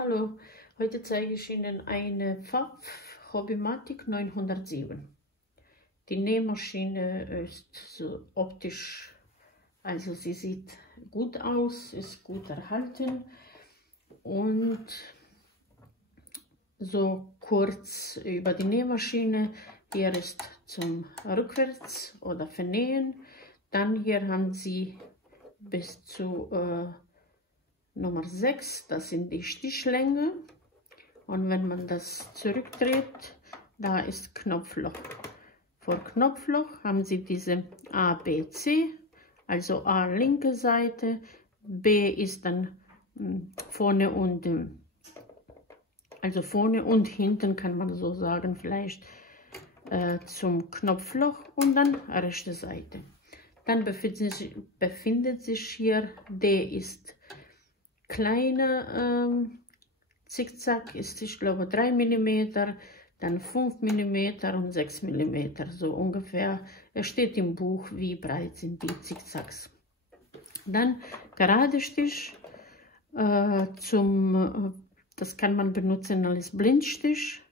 Hallo, heute zeige ich Ihnen eine Pfaff Hobbymatic 907. Die Nähmaschine ist so optisch, also sie sieht gut aus, ist gut erhalten und so kurz über die Nähmaschine. Hier ist zum Rückwärts oder Vernähen. Dann hier haben Sie bis zu Nummer 6, das sind die Stichlänge, und wenn man das zurückdreht, da ist Knopfloch. Vor Knopfloch haben Sie diese A, B, C, also A linke Seite, B ist dann vorne und also vorne und hinten, kann man so sagen, vielleicht zum Knopfloch, und dann rechte Seite. Dann befindet sich hier, D ist kleiner Zickzack, ist, ich glaube, 3 mm, dann 5 mm und 6 mm, so ungefähr. Es steht im Buch, wie breit sind die Zickzacks. Dann gerade Stich, das kann man benutzen als Blindstich,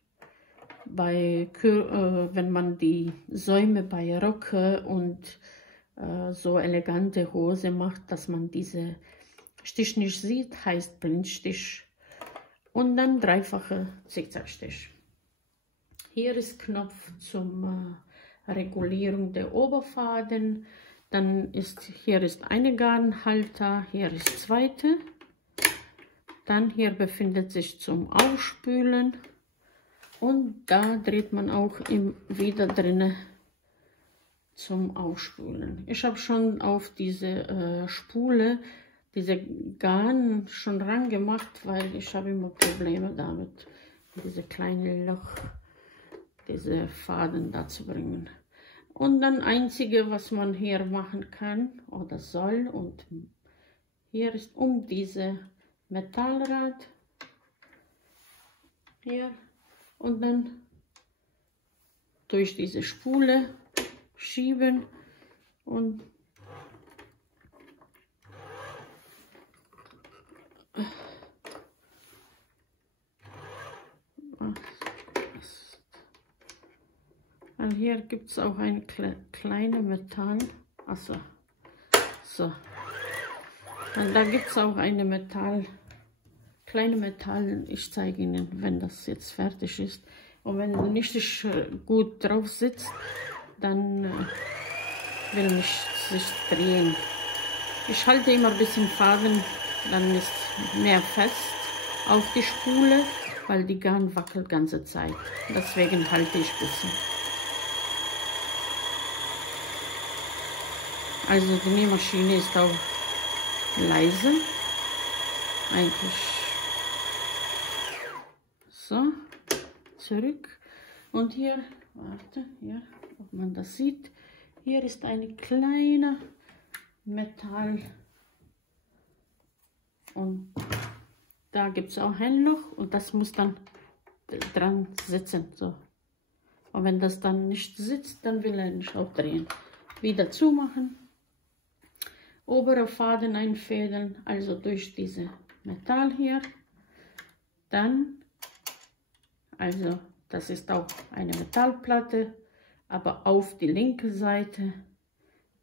wenn man die Säume bei Röcke und so elegante Hose macht, dass man diese Stich nicht sieht, heißt Blindstich. Und dann dreifache Zickzackstich. Hier ist Knopf zum Regulierung der Oberfaden. Dann hier ist eine Garnhalter, hier ist zweite. Dann hier befindet sich zum Aufspülen, und da dreht man auch wieder drinne zum Ausspülen. Ich habe schon auf diese Spule diese Garn schon ran gemacht, weil ich habe immer Probleme damit, diese kleine Loch, diese Faden da zu bringen. Und dann einzige, was man hier machen kann oder soll, und hier ist um diese Metallrad hier, und dann durch diese Spule schieben und hier gibt es auch ein kleine Metall. Achso, so. Und da gibt es auch eine kleine Metall. Ich zeige Ihnen, wenn das jetzt fertig ist. Und wenn es nicht gut drauf sitzt, dann will nicht sich drehen. Ich halte immer ein bisschen Faden, dann ist mehr fest auf die Spule, weil die Garn wackelt die ganze Zeit. Deswegen halte ich ein bisschen. Also die Nähmaschine ist auch leise, eigentlich. So, zurück. Und hier, warte, hier, ob man das sieht, hier ist eine kleine Metall, und da gibt es auch ein Loch, und das muss dann dran sitzen. So. Und wenn das dann nicht sitzt, dann will er nicht auch drehen. Wieder zumachen. Obere Faden einfädeln, also durch diese Metall hier. Dann, also das ist auch eine Metallplatte, aber auf die linke Seite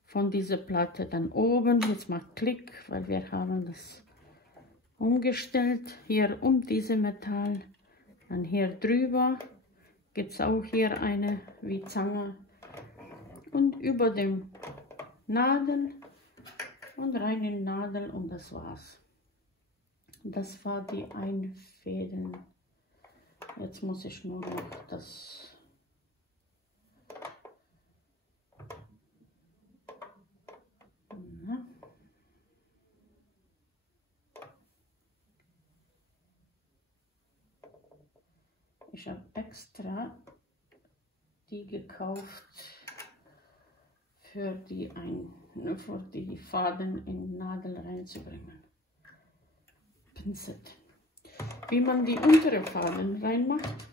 von dieser Platte dann oben. Jetzt macht Klick, weil wir haben das umgestellt. Hier um diese Metall, dann hier drüber gibt es auch hier eine wie Zange, und über dem Nadel und rein in Nadel, und das war's. Das war die Einfädeln. Jetzt muss ich nur noch das Ich habe extra die gekauft für die Faden in Nadel reinzubringen. Pinzette. Wie man die untere Faden reinmacht.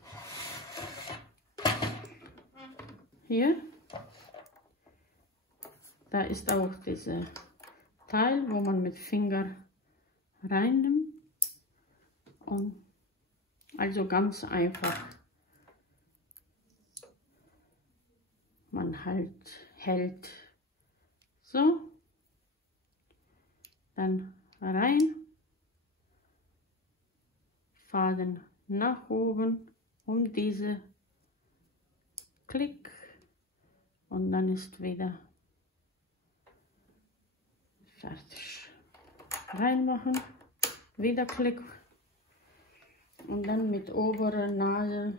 Hier. Da ist auch diese Teil, wo man mit Finger reinnimmt. Und also ganz einfach. Man hält so, dann rein, Faden nach oben, um diese Klick und dann ist wieder fertig. Reinmachen, wieder Klick und dann mit oberer Nadel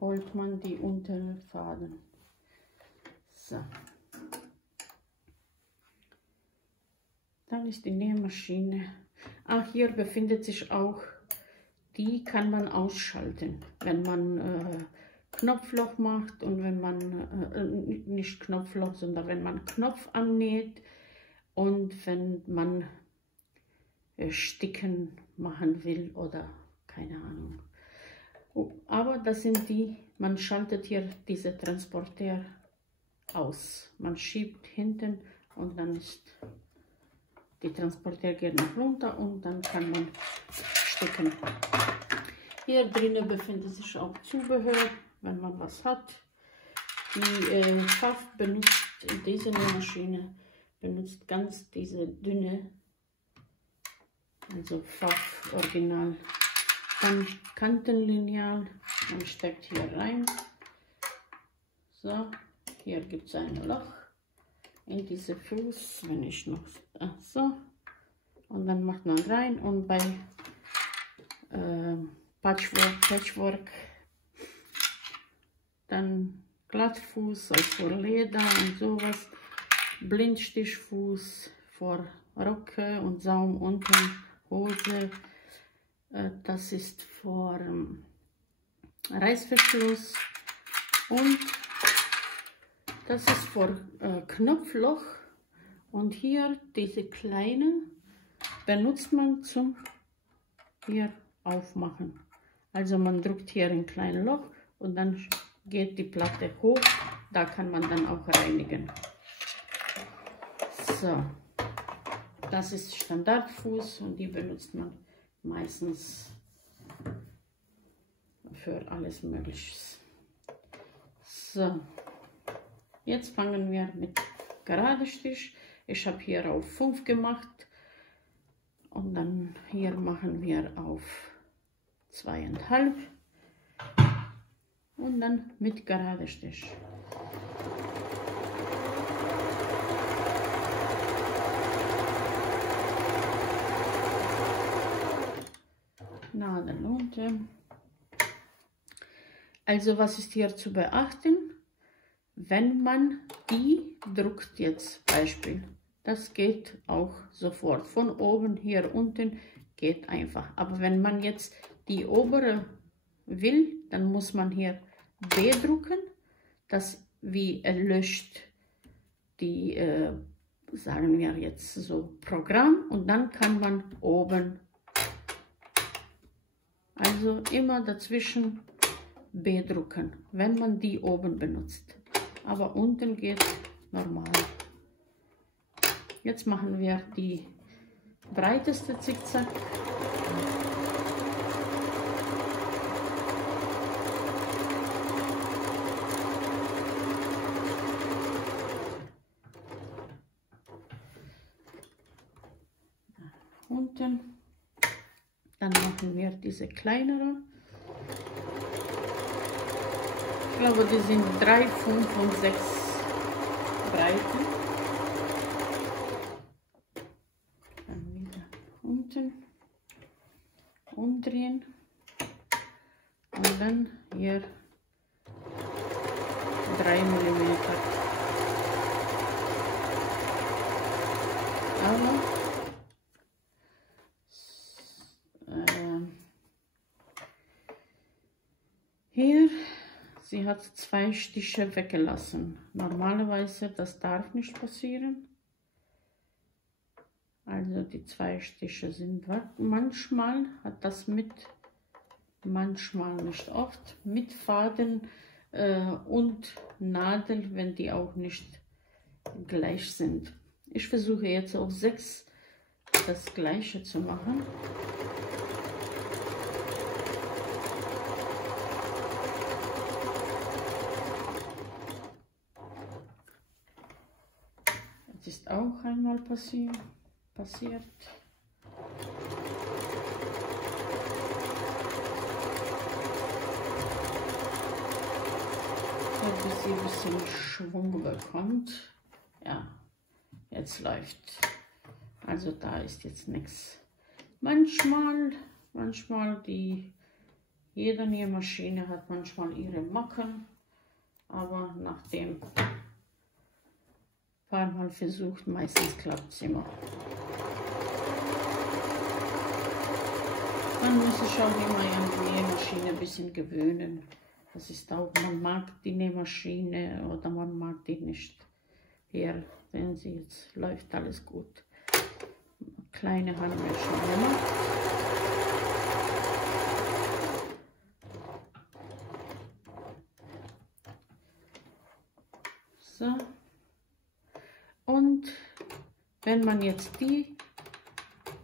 holt man die unteren Faden. So. Dann ist die Nähmaschine. Ach, hier befindet sich auch, die kann man ausschalten, wenn man Knopfloch macht und wenn man, nicht Knopfloch, sondern wenn man Knopf annäht und wenn man Sticken machen will oder keine Ahnung. Aber das sind die, man schaltet hier diese Transporteur aus. Man schiebt hinten und dann ist die Transporteur geht nach runter und dann kann man sticken. Hier drinnen befindet sich auch Zubehör, wenn man was hat. Die Pfaff benutzt, diese Nähmaschine benutzt ganz diese dünne, also Pfaff Original. Dann Kantenlineal, man steckt hier rein. So, hier gibt es ein Loch in diese Fuß, wenn ich noch so, und dann macht man rein und bei Patchwork, dann Glattfuß, also Leder und sowas, Blindstichfuß für Röcke und Saum unten, Hose, das ist für Reißverschluss und das ist für Knopfloch und hier diese kleine benutzt man zum hier aufmachen. Also man drückt hier ein kleines Loch und dann geht die Platte hoch, da kann man dann auch reinigen. So, das ist Standardfuß und die benutzt man meistens für alles Mögliche. So, jetzt fangen wir mit gerade Stich. Ich habe hier auf 5 gemacht und dann hier machen wir auf 2,5 und dann mit gerade Stich. Nadel unten. Also was ist hier zu beachten? Wenn man die drückt jetzt, Beispiel, das geht auch sofort. Von oben hier unten geht einfach. Aber wenn man jetzt die obere will, dann muss man hier B drücken. Das wie löscht die, sagen wir jetzt so, Programm. Und dann kann man oben, also immer dazwischen B drücken, wenn man die oben benutzt. Aber unten geht normal. Jetzt machen wir die breiteste Zickzack. Unten. Dann machen wir diese kleinere. Ich glaube, die sind 3, 5 und 6 Breiten. Dann wieder unten umdrehen und dann hier 3 mm. Aber hier, sie hat 2 Stiche weggelassen. Normalerweise, das darf nicht passieren. Also die 2 Stiche sind weg. Manchmal hat das mit, manchmal nicht oft, mit Faden und Nadel, wenn die auch nicht gleich sind. Ich versuche jetzt auf 6 das gleiche zu machen. zweimal passiert. So, bis sie ein bisschen Schwung bekommt. Ja, jetzt läuft. Also da ist jetzt nichts. Manchmal jede Nähmaschine hat manchmal ihre Macken, aber nachdem ein paar Mal versucht, meistens klappt es immer. Man muss sich auch immer an die Nähmaschine ein bisschen gewöhnen. Das ist auch, man mag die Nähmaschine oder man mag die nicht. Hier sehen Sie, jetzt läuft alles gut. Kleine Handwäsche gemacht. So. Und wenn man jetzt die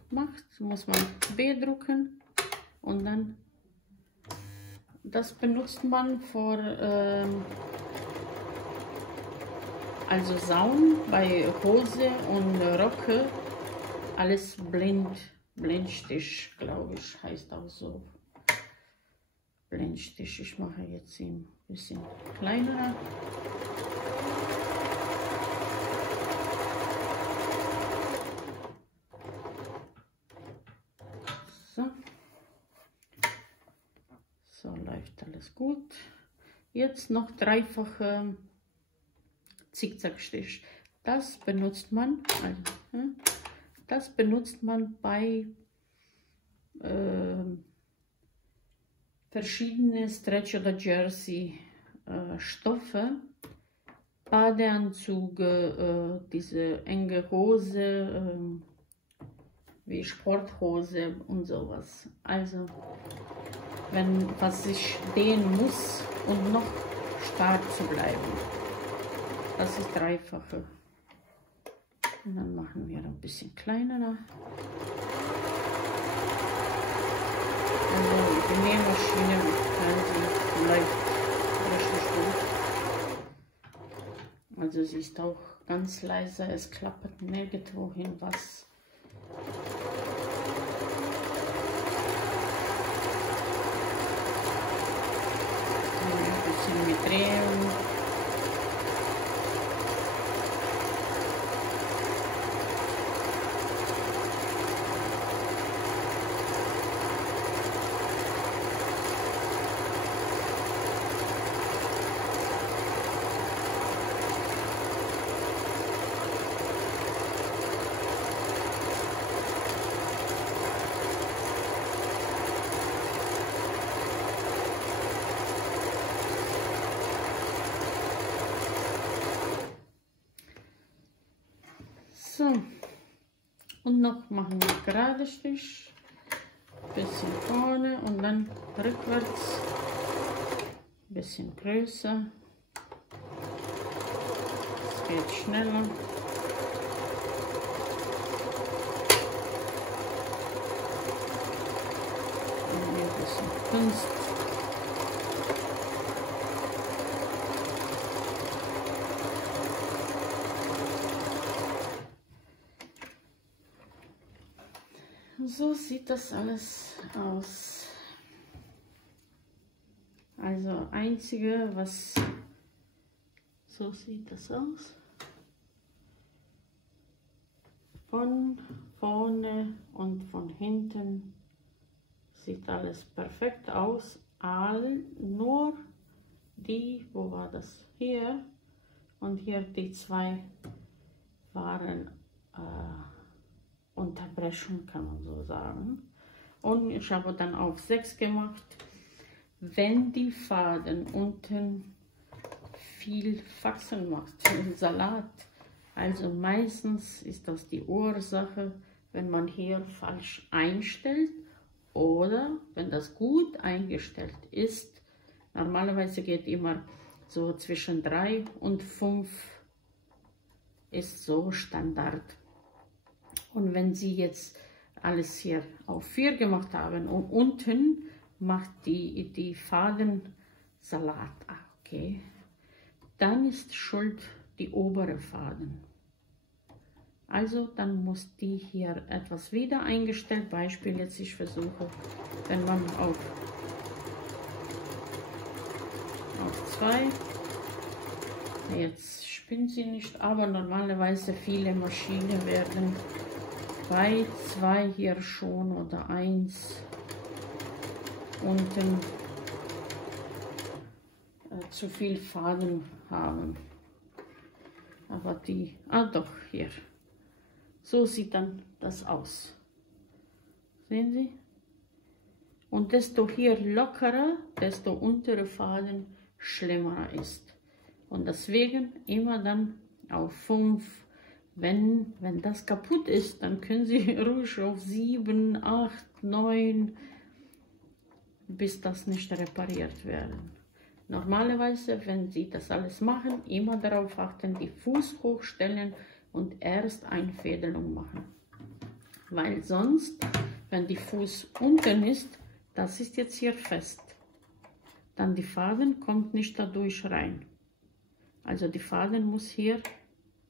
macht, muss man B drücken und dann, das benutzt man für also Saum bei Hose und Röcke, alles Blindstich, glaube ich, heißt auch so. Blindstich, ich mache jetzt ein bisschen kleiner. So läuft alles gut. Jetzt noch dreifache Zickzackstich. Das benutzt man, bei verschiedene Stretch oder Jersey Stoffe, Badeanzüge, diese enge Hose, wie Sporthose und sowas. Also wenn was sich dehnen muss und noch stark zu bleiben. Das ist dreifache. Und dann machen wir ein bisschen kleiner. Also die Nähmaschine läuft richtig gut. Also sie ist auch ganz leise, es klappt nirgendwo hin was. Ein bisschen mit drehen. So, und noch machen wir gerade Stich, bisschen vorne und dann rückwärts, bisschen größer, es geht schneller. Und ein bisschen Kunst. So sieht das alles aus. Also einzige, was so sieht das aus. Von vorne und von hinten sieht alles perfekt aus. Nur die, wo war das? Hier und hier die zwei waren Unterbrechung, kann man so sagen. Und ich habe dann auf 6 gemacht. Wenn die Faden unten viel Faxen macht, viel Salat, also meistens ist das die Ursache, wenn man hier falsch einstellt oder wenn das gut eingestellt ist. Normalerweise geht immer so zwischen 3 und 5 ist so Standard. Und wenn Sie jetzt alles hier auf 4 gemacht haben und unten macht die Faden Salat, okay, dann ist schuld die obere Faden. Also dann muss die hier etwas wieder eingestellt. Beispiel jetzt, ich versuche, wenn man auf 2, jetzt spinnt sie nicht, aber normalerweise viele Maschinen werden bei 2 hier schon oder 1 unten zu viel Faden haben. Aber die, doch hier. So sieht dann das aus. Sehen Sie? Und desto hier lockerer, desto untere Faden schlimmer ist. Und deswegen immer dann auf 5. Wenn das kaputt ist, dann können Sie ruhig auf 7, 8, 9, bis das nicht repariert werden. Normalerweise, wenn Sie das alles machen, immer darauf achten, die Fuß hochstellen und erst Einfädelung machen. Weil sonst, wenn die Fuß unten ist, das ist jetzt hier fest, dann die Faden kommt nicht dadurch rein. Also die Faden muss hier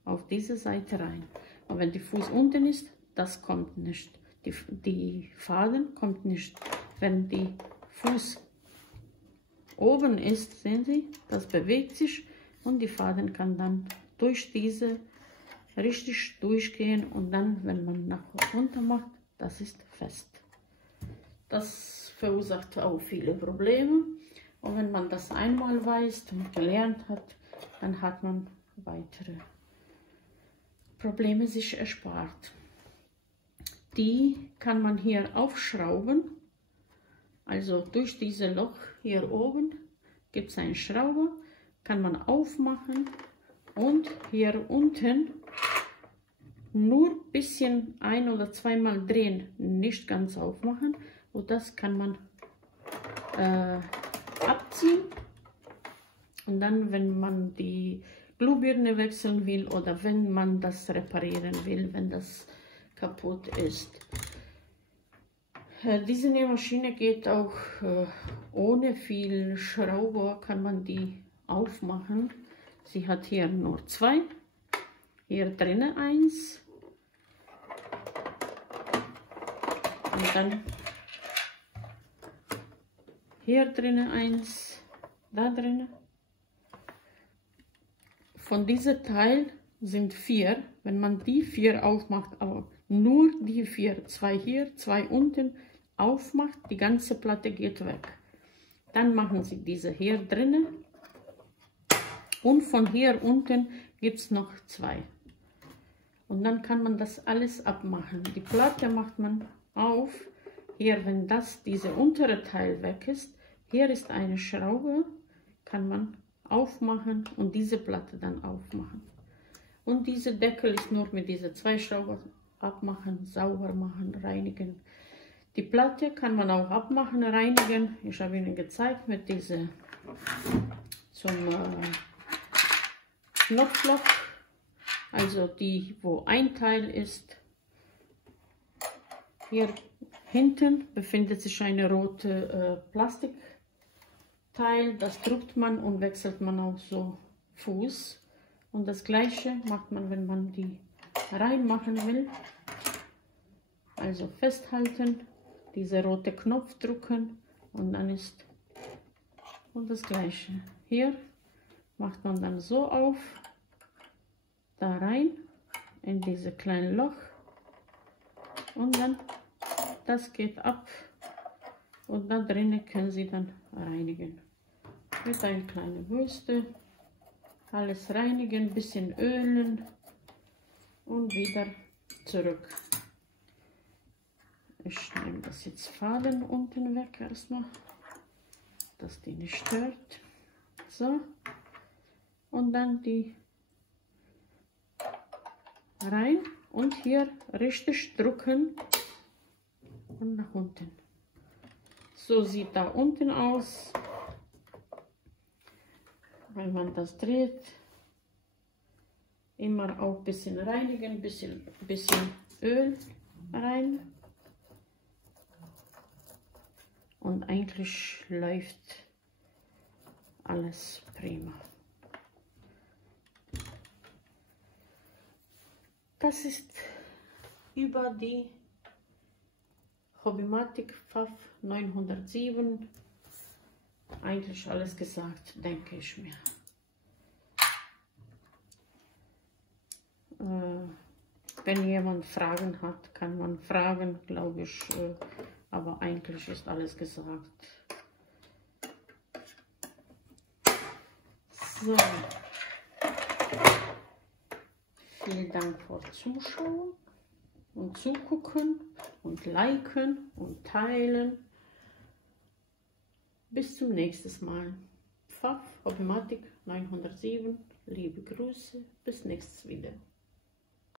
auf diese Seite rein. Und wenn die Fuß unten ist, das kommt nicht. Die Faden kommt nicht. Wenn die Fuß oben ist, sehen Sie, das bewegt sich und die Faden kann dann durch diese richtig durchgehen und dann, wenn man nach unten macht, das ist fest. Das verursacht auch viele Probleme und wenn man das einmal weiß und gelernt hat, dann hat man weitere Probleme sich erspart. Die kann man hier aufschrauben. Also durch dieses Loch hier oben gibt es einen Schrauber, kann man aufmachen und hier unten nur ein bisschen 1- oder 2-mal drehen, nicht ganz aufmachen. Und das kann man abziehen. Und dann, wenn man die Glühbirne wechseln will oder wenn man das reparieren will, wenn das kaputt ist. Diese Nähmaschine geht auch ohne viel Schrauber, kann man die aufmachen. Sie hat hier nur 2, hier drinnen 1 und dann hier drinnen 1, da drinnen. Von diesem Teil sind 4, wenn man die 4 aufmacht, aber nur die 4, 2 hier, 2 unten, aufmacht, die ganze Platte geht weg. Dann machen Sie diese hier drinnen und von hier unten gibt es noch 2. Und dann kann man das alles abmachen. Die Platte macht man auf. Hier, wenn dieser untere Teil weg ist, hier ist eine Schraube, kann man aufmachen und diese Platte dann aufmachen. Und diese Deckel ist nur mit dieser 2 Schrauben abmachen, sauber machen, reinigen. Die Platte kann man auch abmachen, reinigen. Ich habe Ihnen gezeigt mit dieser zum Knopfloch, also die, wo ein Teil ist. Hier hinten befindet sich eine rote Plastikteil, das drückt man und wechselt man auch so Fuß. Und das gleiche macht man, wenn man die reinmachen will. Also festhalten, diese rote Knopf drücken und dann ist und das gleiche. Hier macht man dann so auf, da rein in diese kleine Loch und dann das geht ab und da drinnen können Sie dann reinigen. Mit einer kleinen Bürste alles reinigen, bisschen ölen und wieder zurück. Ich nehme das jetzt Faden unten weg erstmal, dass die nicht stört. So. Und dann die rein und hier richtig drücken und nach unten. So sieht da unten aus. Wenn man das dreht, immer auch ein bisschen reinigen, bisschen Öl rein. Und eigentlich läuft alles prima. Das ist über die Hobbymatic Pfaff 907 eigentlich alles gesagt, denke ich mir. Wenn jemand Fragen hat, kann man fragen, glaube ich, aber eigentlich ist alles gesagt. So. Vielen Dank fürs Zuschauen und Zugucken und Liken und Teilen. Bis zum nächsten Mal. Pfaff Hobbymatic 907. Liebe Grüße. Bis nächstes Video.